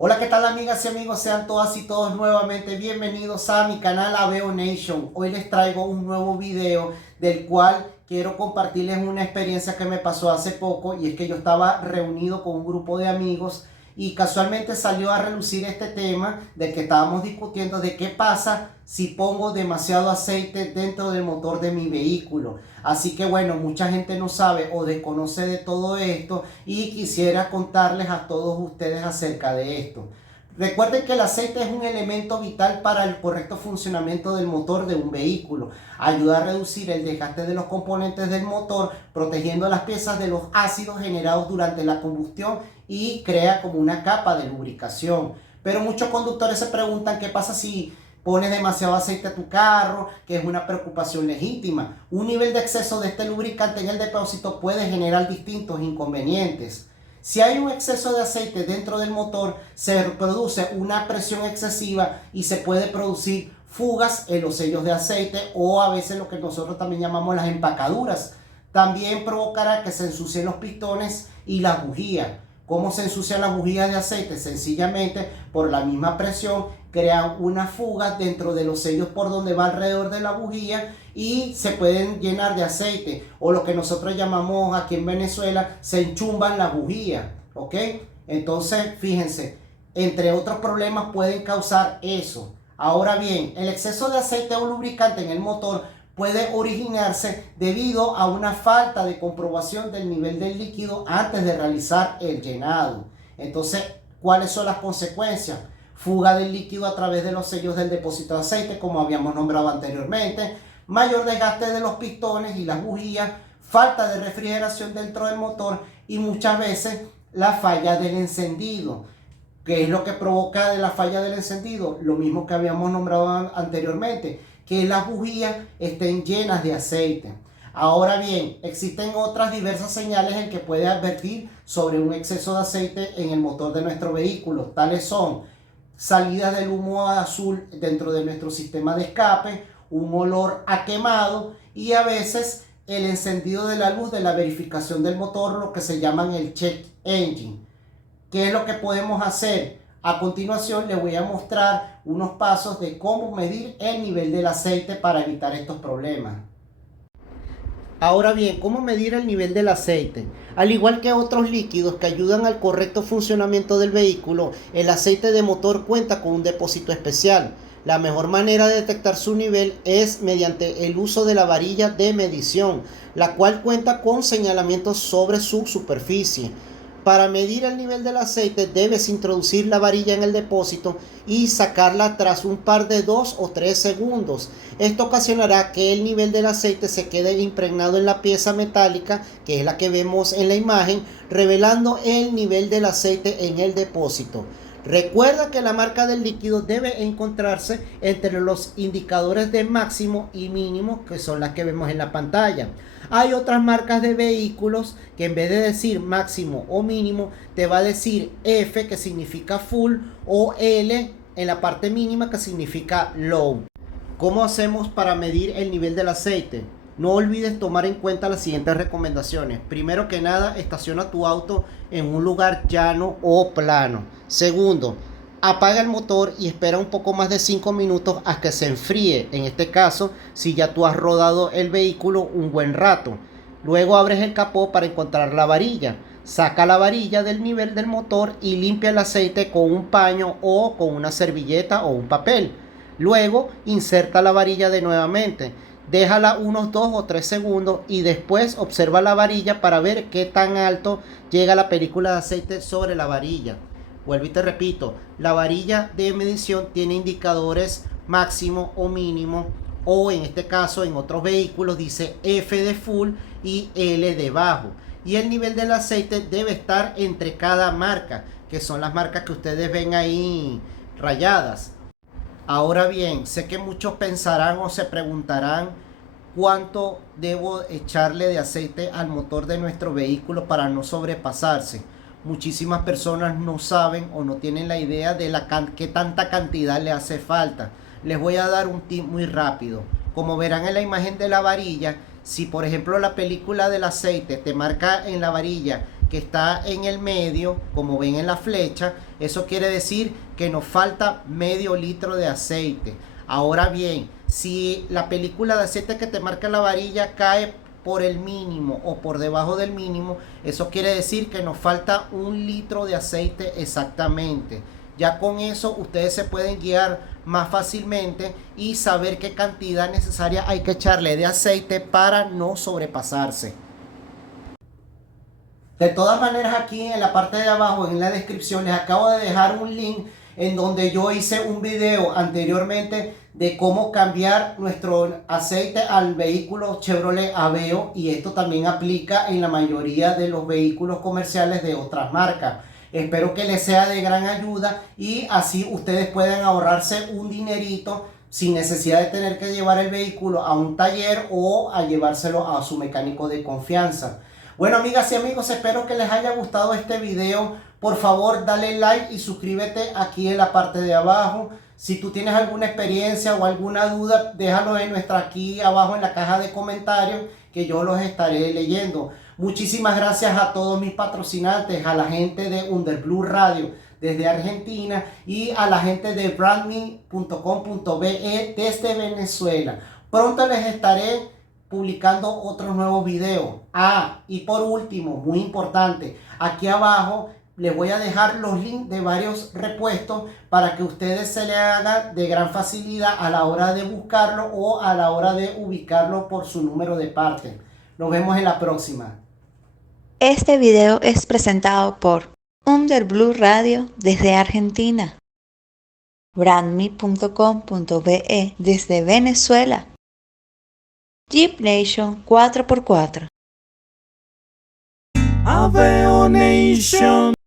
Hola, ¿qué tal amigas y amigos? Sean todas y todos nuevamente bienvenidos a mi canal Aveo Nation. Hoy les traigo un nuevo video del cual quiero compartirles una experiencia que me pasó hace poco, y es que yo estaba reunido con un grupo de amigos y casualmente salió a relucir este tema del que estábamos discutiendo, de qué pasa si pongo demasiado aceite dentro del motor de mi vehículo. Así que bueno, mucha gente no sabe o desconoce de todo esto y quisiera contarles a todos ustedes acerca de esto. Recuerden que el aceite es un elemento vital para el correcto funcionamiento del motor de un vehículo. Ayuda a reducir el desgaste de los componentes del motor, protegiendo las piezas de los ácidos generados durante la combustión, y crea como una capa de lubricación. Pero muchos conductores se preguntan qué pasa si pones demasiado aceite a tu carro, que es una preocupación legítima. Un nivel de exceso de este lubricante en el depósito puede generar distintos inconvenientes. Si hay un exceso de aceite dentro del motor, se produce una presión excesiva y se puede producir fugas en los sellos de aceite, o a veces lo que nosotros también llamamos las empacaduras. También provocará que se ensucien los pistones y las bujías. ¿Cómo se ensucian las bujías de aceite? Sencillamente por la misma presión crean una fuga dentro de los sellos por donde va alrededor de la bujía y se pueden llenar de aceite, o lo que nosotros llamamos aquí en Venezuela, se enchumban las bujías, ¿ok? Entonces, fíjense, entre otros problemas pueden causar eso. Ahora bien, el exceso de aceite o lubricante en el motor puede originarse debido a una falta de comprobación del nivel del líquido antes de realizar el llenado. Entonces, ¿cuáles son las consecuencias? Fuga del líquido a través de los sellos del depósito de aceite, como habíamos nombrado anteriormente, mayor desgaste de los pistones y las bujías, falta de refrigeración dentro del motor y muchas veces la falla del encendido. ¿Qué es lo que provoca de la falla del encendido? Lo mismo que habíamos nombrado anteriormente, que las bujías estén llenas de aceite. Ahora bien, existen otras diversas señales en que puede advertir sobre un exceso de aceite en el motor de nuestro vehículo. Tales son salidas del humo azul dentro de nuestro sistema de escape, un olor a quemado y a veces el encendido de la luz de la verificación del motor, lo que se llaman el check engine. ¿Qué es lo que podemos hacer? A continuación les voy a mostrar unos pasos de cómo medir el nivel del aceite para evitar estos problemas. Ahora bien, ¿cómo medir el nivel del aceite? Al igual que otros líquidos que ayudan al correcto funcionamiento del vehículo, el aceite de motor cuenta con un depósito especial. La mejor manera de detectar su nivel es mediante el uso de la varilla de medición, la cual cuenta con señalamientos sobre su superficie. Para medir el nivel del aceite debes introducir la varilla en el depósito y sacarla tras un par de 2 o 3 segundos. Esto ocasionará que el nivel del aceite se quede impregnado en la pieza metálica, que es la que vemos en la imagen, revelando el nivel del aceite en el depósito. Recuerda que la marca del líquido debe encontrarse entre los indicadores de máximo y mínimo, que son las que vemos en la pantalla. Hay otras marcas de vehículos que en vez de decir máximo o mínimo, te va a decir F, que significa full, o L en la parte mínima, que significa low. ¿Cómo hacemos para medir el nivel del aceite? No olvides tomar en cuenta las siguientes recomendaciones. Primero que nada, estaciona tu auto en un lugar llano o plano. Segundo, apaga el motor y espera un poco más de 5 minutos a que se enfríe. En este caso, si ya tú has rodado el vehículo un buen rato. Luego abres el capó para encontrar la varilla. Saca la varilla del nivel del motor y limpia el aceite con un paño o con una servilleta o un papel. Luego inserta la varilla de nuevamente. Déjala unos 2 o 3 segundos y después observa la varilla para ver qué tan alto llega la película de aceite sobre la varilla. Vuelvo y te repito, la varilla de medición tiene indicadores máximo o mínimo, o en este caso en otros vehículos dice F de full y L de bajo. Y el nivel del aceite debe estar entre cada marca, que son las marcas que ustedes ven ahí rayadas. Ahora bien, sé que muchos pensarán o se preguntarán cuánto debo echarle de aceite al motor de nuestro vehículo para no sobrepasarse. Muchísimas personas no saben o no tienen la idea de qué tanta cantidad le hace falta. Les voy a dar un tip muy rápido. Como verán en la imagen de la varilla, si por ejemplo la película del aceite te marca en la varilla que está en el medio, como ven en la flecha, eso quiere decir que nos falta medio litro de aceite. Ahora bien, si la película de aceite que te marca la varilla cae por el mínimo o por debajo del mínimo, eso quiere decir que nos falta 1 litro de aceite exactamente. Ya con eso ustedes se pueden guiar más fácilmente y saber qué cantidad necesaria hay que echarle de aceite para no sobrepasarse. De todas maneras, aquí en la parte de abajo, en la descripción, les acabo de dejar un link en donde yo hice un video anteriormente de cómo cambiar nuestro aceite al vehículo Chevrolet Aveo, y esto también aplica en la mayoría de los vehículos comerciales de otras marcas. Espero que les sea de gran ayuda y así ustedes puedan ahorrarse un dinerito sin necesidad de tener que llevar el vehículo a un taller o a llevárselo a su mecánico de confianza. Bueno, amigas y amigos, espero que les haya gustado este video. Por favor, dale like y suscríbete aquí en la parte de abajo. Si tú tienes alguna experiencia o alguna duda, déjalo aquí abajo en la caja de comentarios, que yo los estaré leyendo. Muchísimas gracias a todos mis patrocinantes, a la gente de Underblue Radio desde Argentina y a la gente de brandme.com.be desde Venezuela. Pronto les estaré publicando otros nuevos videos. Y por último, muy importante, aquí abajo les voy a dejar los links de varios repuestos para que ustedes se le haga de gran facilidad a la hora de buscarlo o a la hora de ubicarlo por su número de parte. Nos vemos en la próxima. Este video es presentado por Underblue Radio desde Argentina, brandme.com.be desde Venezuela, Jeep Nation 4x4. Aveo Nation.